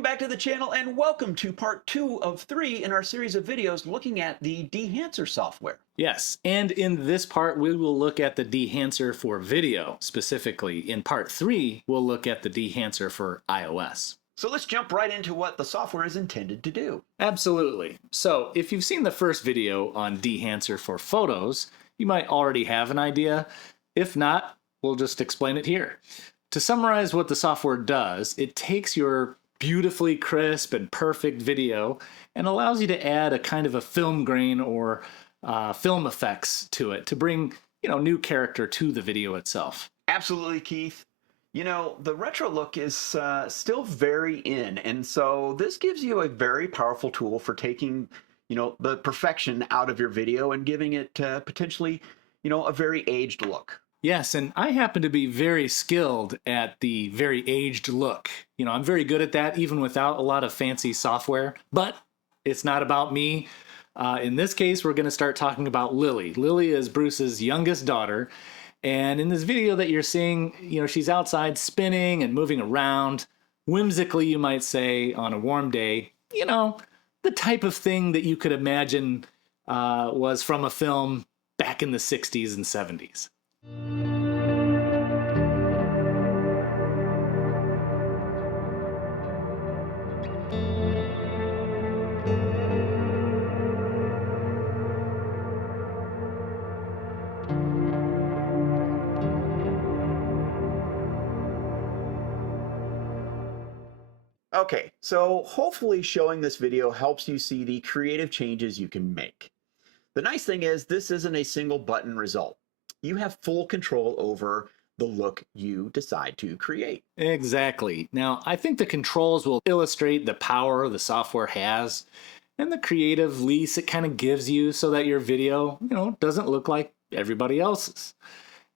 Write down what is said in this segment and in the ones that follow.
Welcome back to the channel and welcome to part 2 of 3 in our series of videos looking at the Dehancer software. Yes, and in this part, we will look at the Dehancer for video specifically. In part 3, we'll look at the Dehancer for iOS. So let's jump right into what the software is intended to do. Absolutely. So if you've seen the first video on Dehancer for photos, you might already have an idea. If not, we'll just explain it here. To summarize what the software does, it takes your beautifully crisp and perfect video and allows you to add a kind of a film grain or film effects to it to bring new character to the video itself. Absolutely, Keith. You know, the retro look is still very in, and so this gives you a very powerful tool for taking, the perfection out of your video and giving it potentially, a very aged look. Yes, and I happen to be very skilled at the very aged look. I'm very good at that even without a lot of fancy software, but it's not about me. In this case, we're going to start talking about Lily. Lily is Bruce's youngest daughter, and in this video that you're seeing, she's outside spinning and moving around, whimsically, you might say, on a warm day. The type of thing that you could imagine was from a film back in the 60s and 70s. Okay, so hopefully showing this video helps you see the creative changes you can make. The nice thing is this isn't a single button result. You have full control over the look you decide to create. Exactly. Now, I think the controls will illustrate the power the software has and the creative lease it kind of gives you so that your video, doesn't look like everybody else's.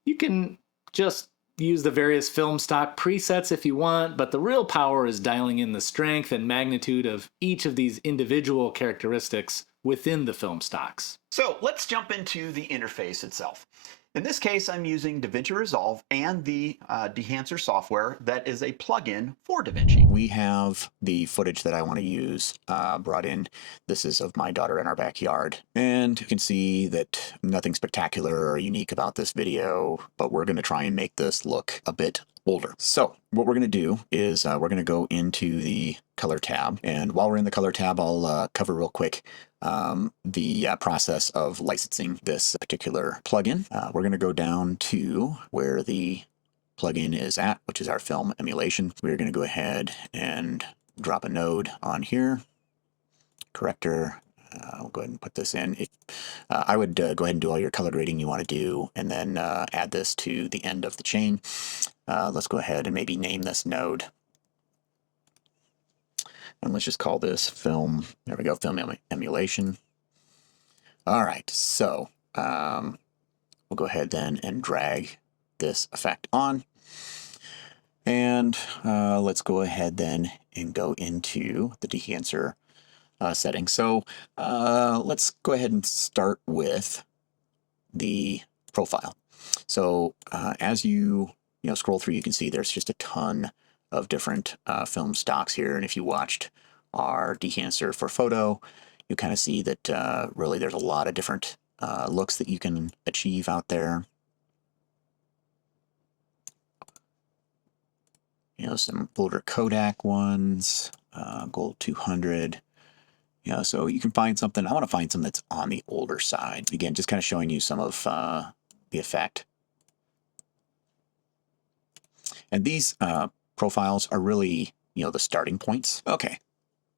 You can just use the various film stock presets if you want, but the real power is dialing in the strength and magnitude of each of these individual characteristics within the film stocks. So let's jump into the interface itself. In this case, I'm using DaVinci Resolve and the Dehancer software that is a plugin for DaVinci. We have the footage that I want to use brought in. This is of my daughter in our backyard. And you can see that nothing spectacular or unique about this video, but we're going to try and make this look a bit older. So what we're going to do is we're going to go into the color tab. And while we're in the color tab, I'll cover real quick the process of licensing this particular plugin. We're going to go down to where the plugin is at, which is our film emulation. We're going to go ahead and drop a node on here. Corrector. We'll go ahead and put this in. I would go ahead and do all your color grading you want to do, and then add this to the end of the chain. Let's go ahead and maybe name this node. And let's just call this film, there we go, film emulation. All right, so we'll go ahead then and drag this effect on. And let's go ahead then and go into the Dehancer setting. So let's go ahead and start with the profile. So as you scroll through, you can see there's just a ton of different film stocks here, and if you watched our Dehancer for photo, you kind of see that really there's a lot of different looks that you can achieve out there. Some older Kodak ones, Gold 200. So you can find something. I want to find something that's on the older side. Again, just kind of showing you some of the effect. And these profiles are really, the starting points. Okay,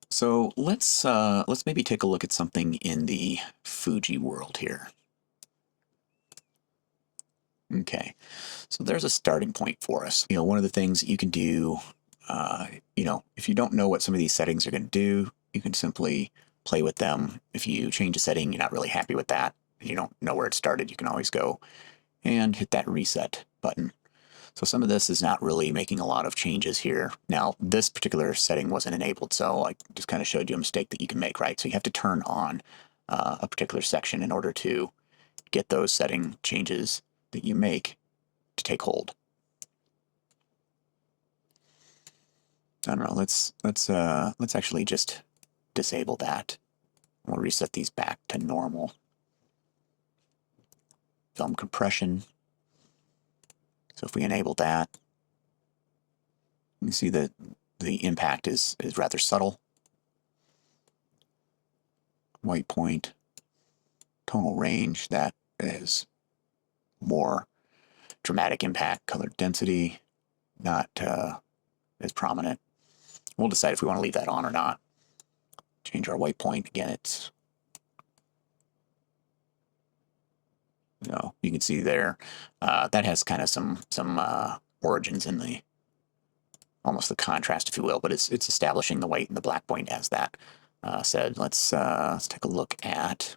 so let's maybe take a look at something in the Fuji world here. Okay, so there's a starting point for us. One of the things that you can do, if you don't know what some of these settings are going to do, you can simply play with them. If you change a setting, you're not really happy with that, and you don't know where it started, you can always go and hit that reset button. So some of this is not really making a lot of changes here. Now, this particular setting wasn't enabled, so I just kind of showed you a mistake that you can make, right? So you have to turn on a particular section in order to get those setting changes that you make to take hold. I don't know. Let's actually just disable that. We'll reset these back to normal. Film compression. So if we enable that, you can see that the impact is rather subtle. White point, tonal range, that is more dramatic impact. Color density, not as prominent. We'll decide if we want to leave that on or not. Change our white point. Again, it's, you can see there, that has kind of some origins in the, almost the contrast, if you will, but it's establishing the white and the black point as that said. Let's take a look at,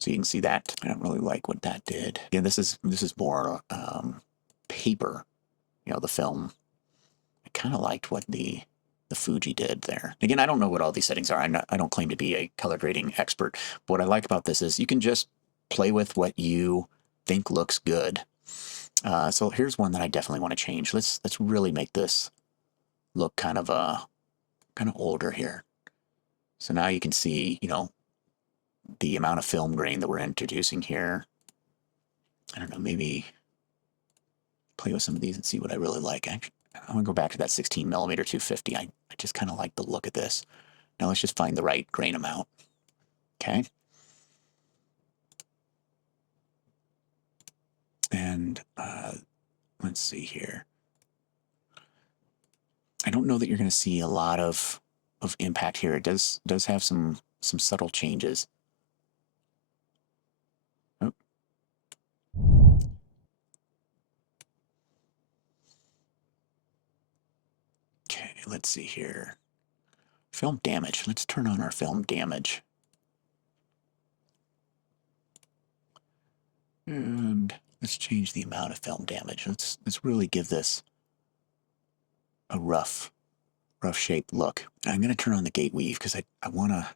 so you can see that. I don't really like what that did. Yeah, this is more paper, the film. I kind of liked what the Fuji did there. Again, I don't know what all these settings are. I don't claim to be a color grading expert. But what I like about this is you can just play with what you think looks good. So here's one that I definitely want to change. Let's really make this look kind of older here. So now you can see, the amount of film grain that we're introducing here. I don't know, maybe play with some of these and see what I really like. Actually, I'm gonna go back to that 16 millimeter 250. I just kind of like the look of this. Now let's just find the right grain amount. Okay. And let's see here. I don't know that you're going to see a lot of impact here. It does have some subtle changes. Oh. Okay, let's see here. Film damage. Let's turn on our film damage. And let's change the amount of film damage. Let's really give this a rough shaped look. And I'm going to turn on the gate weave because I want to.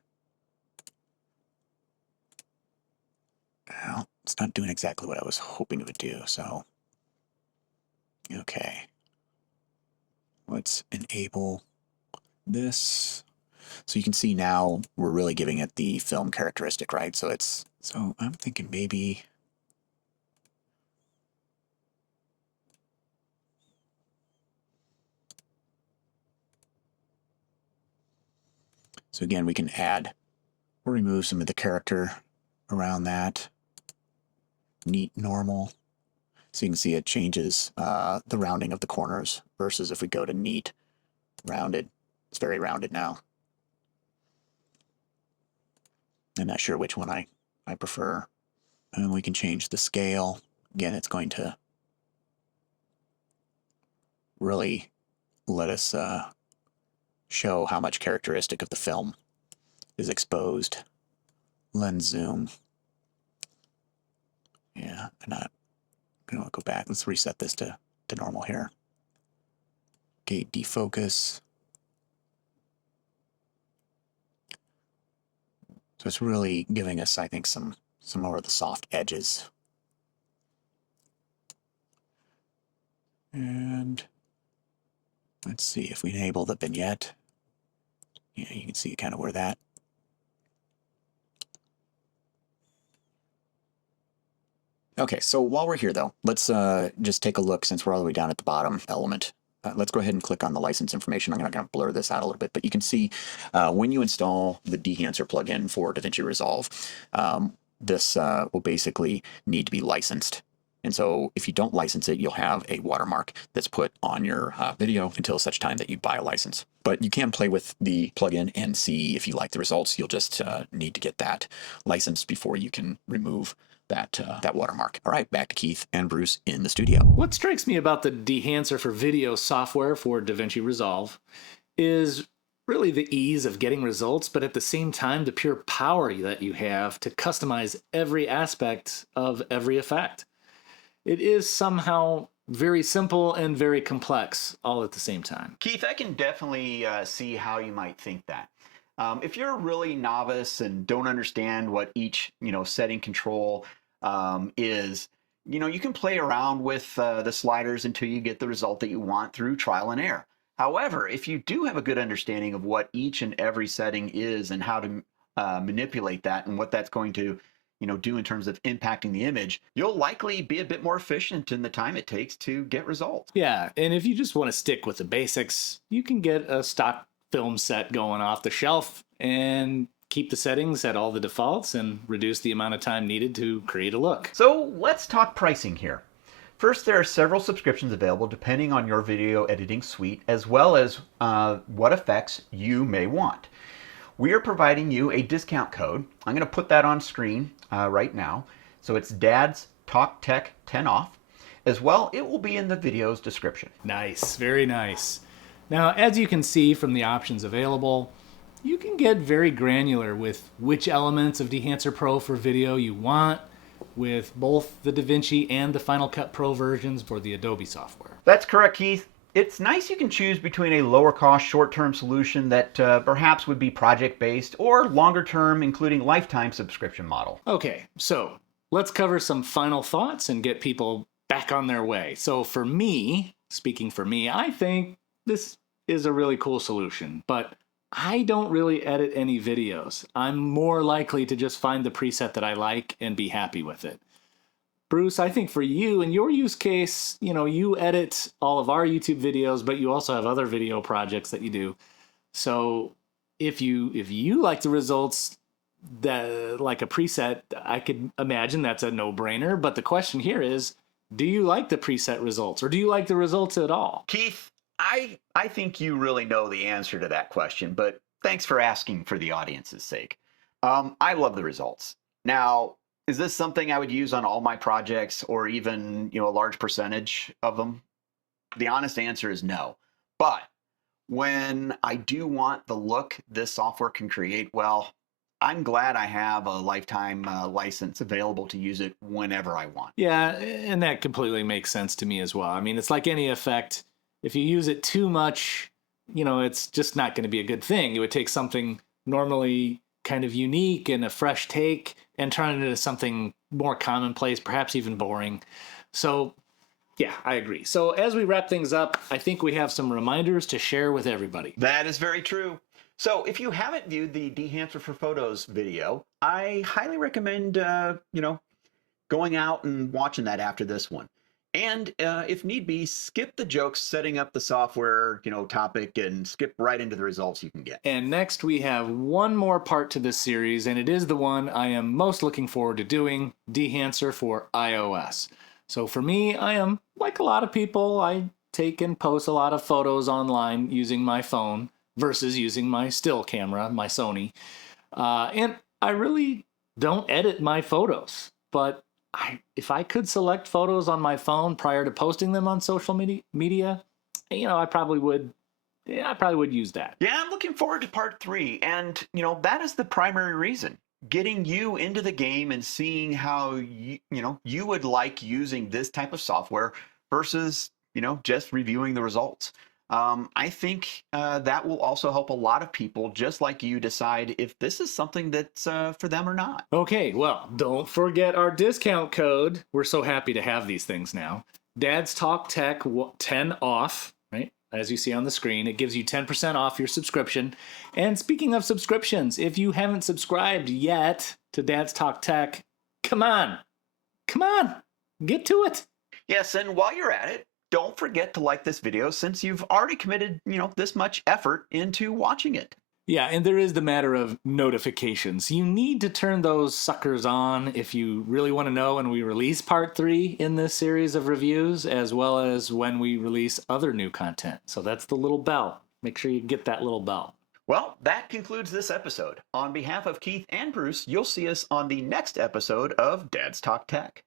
Well, it's not doing exactly what I was hoping it would do. So, okay. Let's enable this. So you can see now we're really giving it the film characteristic, right? So I'm thinking maybe. So again, we can add or remove some of the character around that. Neat normal. So you can see it changes the rounding of the corners versus if we go to neat rounded. It's very rounded now. I'm not sure which one I prefer. And we can change the scale. Again, it's going to really let us show how much characteristic of the film is exposed. Lens zoom. Yeah, I'm not going to go back. Let's reset this to normal here. Gate defocus. So it's really giving us, I think, some more of the soft edges. And let's see if we enable the vignette. Yeah, you can see kind of where that. Okay, so while we're here though, let's just take a look since we're all the way down at the bottom element. Let's go ahead and click on the license information. I'm going to blur this out a little bit, but you can see when you install the Dehancer plugin for DaVinci Resolve, this will basically need to be licensed. And so if you don't license it, you'll have a watermark that's put on your video until such time that you buy a license. But you can play with the plugin and see if you like the results. You'll just need to get that licensed before you can remove that watermark. All right, back to Keith and Bruce in the studio. What strikes me about the Dehancer for video software for DaVinci Resolve is really the ease of getting results, but at the same time, the pure power that you have to customize every aspect of every effect. It is somehow very simple and very complex all at the same time. Keith, I can definitely see how you might think that. If you're really novice and don't understand what each setting control is, you can play around with the sliders until you get the result that you want through trial and error. However, if you do have a good understanding of what each and every setting is and how to manipulate that and what that's going to do in terms of impacting the image, you'll likely be a bit more efficient in the time it takes to get results. Yeah, and if you just want to stick with the basics, you can get a stock film set going off the shelf and keep the settings at all the defaults and reduce the amount of time needed to create a look. So let's talk pricing here. First, there are several subscriptions available depending on your video editing suite, as well as what effects you may want. We are providing you a discount code. I'm going to put that on screen right now. So it's Dad's Talk Tech 10 off. As well, it will be in the video's description. Nice, very nice. Now, as you can see from the options available, you can get very granular with which elements of Dehancer Pro for video you want, with both the DaVinci and the Final Cut Pro versions for the Adobe software. That's correct, Keith. It's nice you can choose between a lower cost short-term solution that perhaps would be project-based or longer-term, including lifetime subscription model. Okay, so let's cover some final thoughts and get people back on their way. So for me, speaking for me, I think this is a really cool solution, but I don't really edit any videos. I'm more likely to just find the preset that I like and be happy with it. Bruce, I think for you, in your use case, you edit all of our YouTube videos, but you also have other video projects that you do. So if you like the results that like a preset, I could imagine that's a no-brainer. But the question here is, do you like the preset results, or do you like the results at all? Keith, I think you really know the answer to that question, but thanks for asking for the audience's sake. I love the results. Now, is this something I would use on all my projects or even, a large percentage of them? The honest answer is no. But when I do want the look this software can create, well, I'm glad I have a lifetime license available to use it whenever I want. Yeah, and that completely makes sense to me as well. I mean, it's like any effect. If you use it too much, it's just not going to be a good thing. It would take something normally kind of unique and a fresh take and turn it into something more commonplace, perhaps even boring. So yeah, I agree. So as we wrap things up, I think we have some reminders to share with everybody. That is very true. So if you haven't viewed the Dehancer for Photos video, I highly recommend, going out and watching that after this one. And if need be, skip the jokes setting up the software, topic and skip right into the results you can get. And next we have one more part to this series, and it is the one I am most looking forward to doing, Dehancer for iOS. So for me, I am, like a lot of people, I take and post a lot of photos online using my phone versus using my still camera, my Sony. And I really don't edit my photos, but if I could select photos on my phone prior to posting them on social media, I probably would use that. Yeah, I'm looking forward to part 3. And, that is the primary reason. Getting you into the game and seeing how, you would like using this type of software versus, just reviewing the results. I think that will also help a lot of people just like you decide if this is something that's for them or not. Okay, well, don't forget our discount code. We're so happy to have these things now. Dad's Talk Tech 10 off, right? As you see on the screen, it gives you 10% off your subscription. And speaking of subscriptions, if you haven't subscribed yet to Dad's Talk Tech, come on, get to it. Yes, and while you're at it, don't forget to like this video since you've already committed, this much effort into watching it. Yeah, and there is the matter of notifications. You need to turn those suckers on if you really want to know when we release part 3 in this series of reviews, as well as when we release other new content. So that's the little bell. Make sure you get that little bell. Well, that concludes this episode. On behalf of Keith and Bruce, you'll see us on the next episode of Dad's Talk Tech.